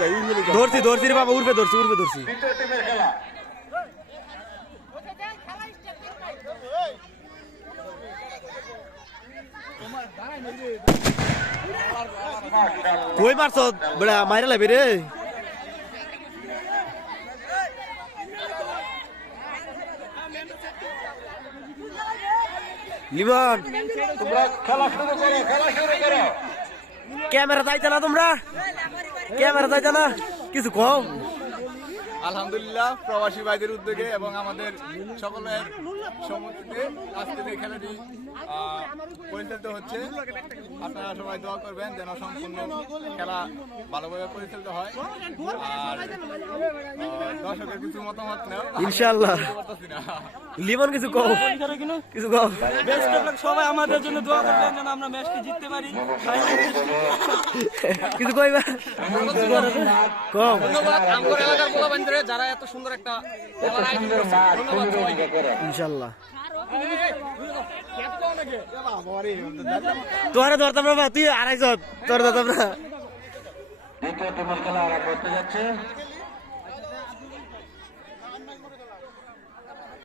পারি ভাই ধরছি ধরছি রে বাবা উড়বে ধরছি দ্বিতীয় টিমের খেলা মাশাআল্লাহ। কই মারছ বড়া মাইরা লাইবে রে লিমন তোমরা খেলা শুরু করো ক্যামেরা যাইতে না তোমরা ক্যামেরা যাইতে না কিছু কম আলহামদুলিল্লাহ প্রবাসী ভাইদের উদ্যোগে এবং আমাদের সকলের সম্মতিতে আজকে এই খেলাটি পরিচালিত হচ্ছে। আপনারা সবাই দোয়া করবেন যেন সম্পূর্ণ খেলা ভালোভাবে পরিচালিত হয়। আর দর্শকের কিছু মতামত নেও ইনশাআল্লাহ পারতেছি না। লিমন কিছু কম কিছু কম সবাই আমাদের জন্য দোয়া করবেন যেন আমরা ম্যাচটি জিততে পারি। কিছু কইবা কম ধন্যবাদ আমগর এলাকার পোলাপানদের যারা এত সুন্দর একটা খেলার আয়োজন করছে। ধন্যবাদ সবাইকে। ইনশাআল্লাহ তোরা ধরতাম না তুই আড়াইশ তোর ধরতাম না দ্বিতীয় টিমের খেলা আরম্ভ হতে যাচ্ছে